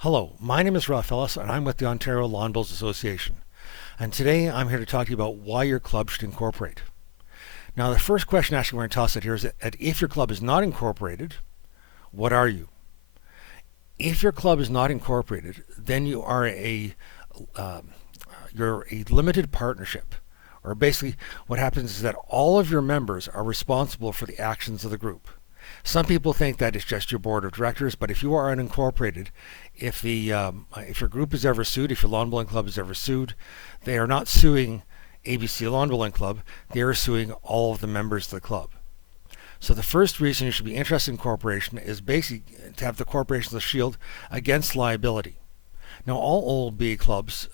Hello, my name is Ralph Ellis and I'm with the Ontario Lawn Bowls Association. And today I'm here to talk to you about why your club should incorporate. Now, the first question actually we're going to toss out here is that if your club is not incorporated, what are you? If your club is not incorporated, then you are uh, you're a limited partnership. Or basically, what happens is that all of your members are responsible for the actions of the group. Some people think that it's just your board of directors, but if you are unincorporated, if your group is ever sued, if your lawn bowling club is ever sued, they are not suing ABC Lawn Bowling Club. They are suing all of the members of the club. So the first reason you should be interested in corporation is basically to have the corporation as a shield against liability. Now, all OLB clubs,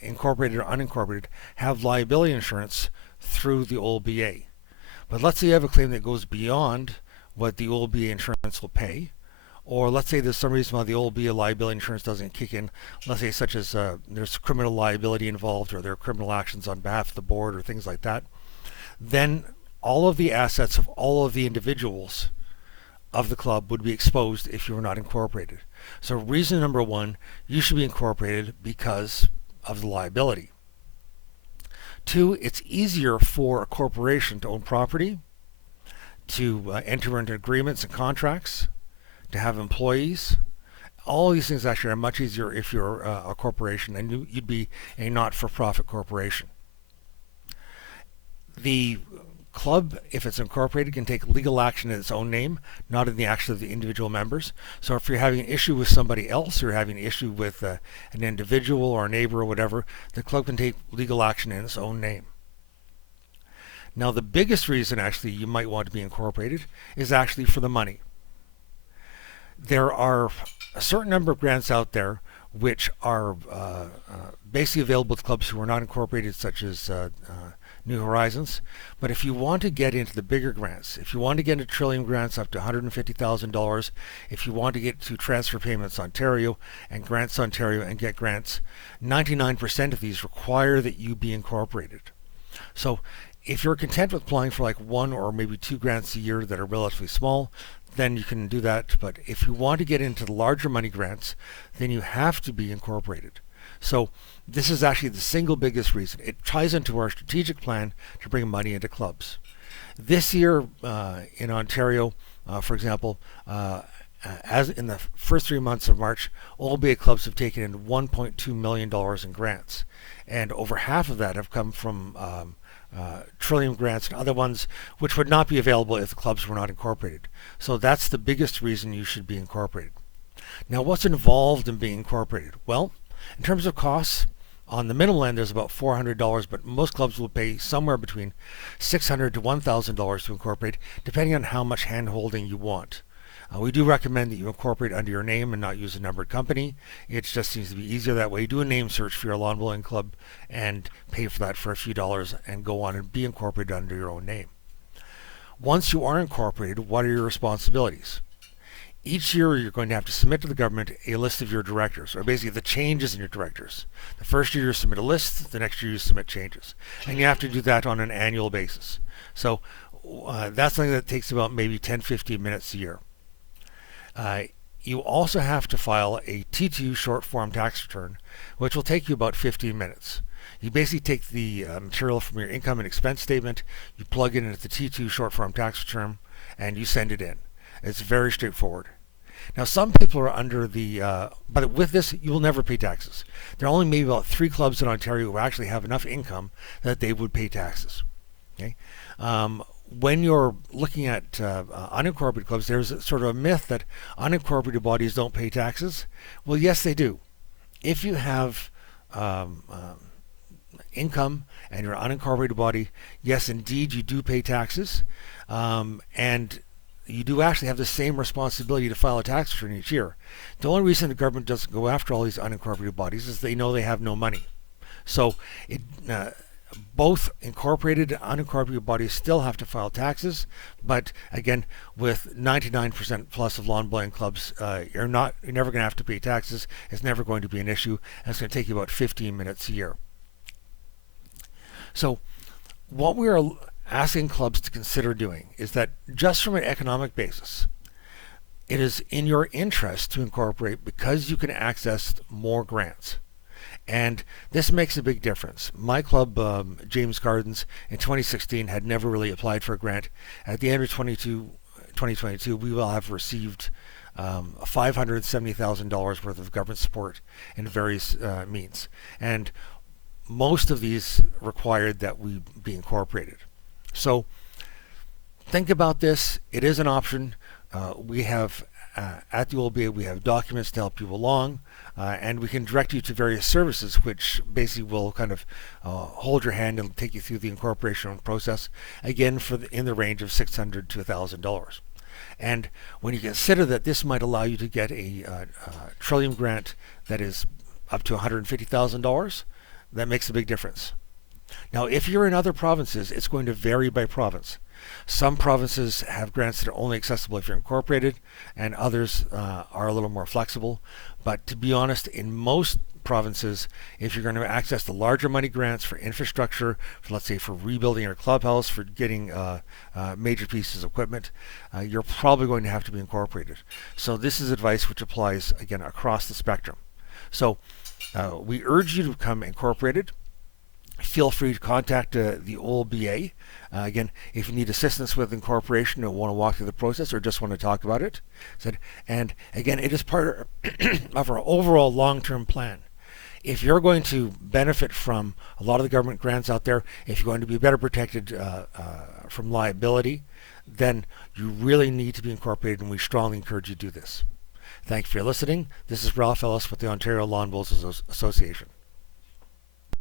incorporated or unincorporated, have liability insurance through the OLBA. But let's say you have a claim that goes beyond what the OLBA insurance will pay, or let's say there's some reason why the OLBA liability insurance doesn't kick in, let's say such as there's criminal liability involved, or there are criminal actions on behalf of the board, or things like that, then all of the assets of all of the individuals of the club would be exposed if you were not incorporated. So reason number one, you should be incorporated because of the liability. Two, it's easier for a corporation to own property, to enter into agreements and contracts, to have employees. All these things actually are much easier if you're a corporation and you'd be a not-for-profit corporation. The club, if it's incorporated, can take legal action in its own name, not in the action of the individual members. So if you're having an issue with somebody else, or having an issue with an individual or a neighbor or whatever, the club can take legal action in its own name. Now, the biggest reason actually you might want to be incorporated is actually for the money. There are a certain number of grants out there which are basically available to clubs who are not incorporated, such as New Horizons. But if you want to get into the bigger grants, if you want to get into Trillium grants up to $150,000, if you want to get to Transfer Payments Ontario and Grants Ontario and get grants, 99% of these require that you be incorporated. So if you're content with applying for like one or maybe two grants a year that are relatively small, then you can do that. But if you want to get into the larger money grants, then you have to be incorporated. So this is actually the single biggest reason. It ties into our strategic plan to bring money into clubs. This year in Ontario, for example, as in the first 3 months of March, OLBA clubs have taken in $1.2 million in grants. And over half of that have come from Trillium grants and other ones which would not be available if the clubs were not incorporated. So that's the biggest reason you should be incorporated. Now, what's involved in being incorporated? Well, in terms of costs, on the minimal end there's about $400, but most clubs will pay somewhere between $600 to $1,000 to incorporate, depending on how much hand-holding you want. We do recommend that you incorporate under your name and not use a numbered company. It just seems to be easier that way. Do a name search for your lawn bowling club and pay for that for a few dollars and go on and be incorporated under your own name. Once you are incorporated, what are your responsibilities? Each year you're going to have to submit to the government a list of your directors, or basically the changes in your directors. The first year you submit a list, the next year you submit changes. And you have to do that on an annual basis. So that's something that takes about maybe 10-15 minutes a year. You also have to file a T2 short form tax return, which will take you about 15 minutes. You basically take the material from your income and expense statement, you plug it into the T2 short form tax return, and you send it in. It's very straightforward. Now, some people are under but with this, you will never pay taxes. There are only maybe about 3 clubs in Ontario who actually have enough income that they would pay taxes. Okay. When you're looking at unincorporated clubs, there's sort of a myth that unincorporated bodies don't pay taxes. Well, yes, they do. If you have income and you're an unincorporated body, yes, indeed, you do pay taxes. And you do actually have the same responsibility to file a tax return each year. The only reason the government doesn't go after all these unincorporated bodies is they know they have no money. So both incorporated and unincorporated bodies still have to file taxes, but again, with 99% plus of lawn bowling clubs, you're never going to have to pay taxes. It's never going to be an issue, and it's going to take you about 15 minutes a year. So what we are asking clubs to consider doing is that just from an economic basis, It is in your interest to incorporate because you can access more grants. And this makes a big difference. My club, James Gardens, in 2016 had never really applied for a grant. At the end of 2022, we will have received $570,000 worth of government support in various means. And most of these required that we be incorporated. So think about this. It is an option. We have at the OLBA, we have documents to help you along, and we can direct you to various services which basically will kind of hold your hand and take you through the incorporation process, again in the range of $600 to $1,000. And when you consider that this might allow you to get a Trillium grant that is up to $150,000, that makes a big difference. Now, if you're in other provinces, it's going to vary by province. Some provinces have grants that are only accessible if you're incorporated, and others are a little more flexible. But to be honest, in most provinces, if you're going to access the larger money grants for infrastructure, for, let's say, for rebuilding your clubhouse, for getting major pieces of equipment, you're probably going to have to be incorporated. So this is advice which applies, again, across the spectrum. So we urge you to become incorporated. Feel free to contact the OLBA. Again, if you need assistance with incorporation or want to walk through the process or just want to talk about it. And again, it is part of our overall long-term plan. If you're going to benefit from a lot of the government grants out there, if you're going to be better protected from liability, then you really need to be incorporated, and we strongly encourage you to do this. Thank you for listening. This is Ralph Ellis with the Ontario Lawn Bowls Association.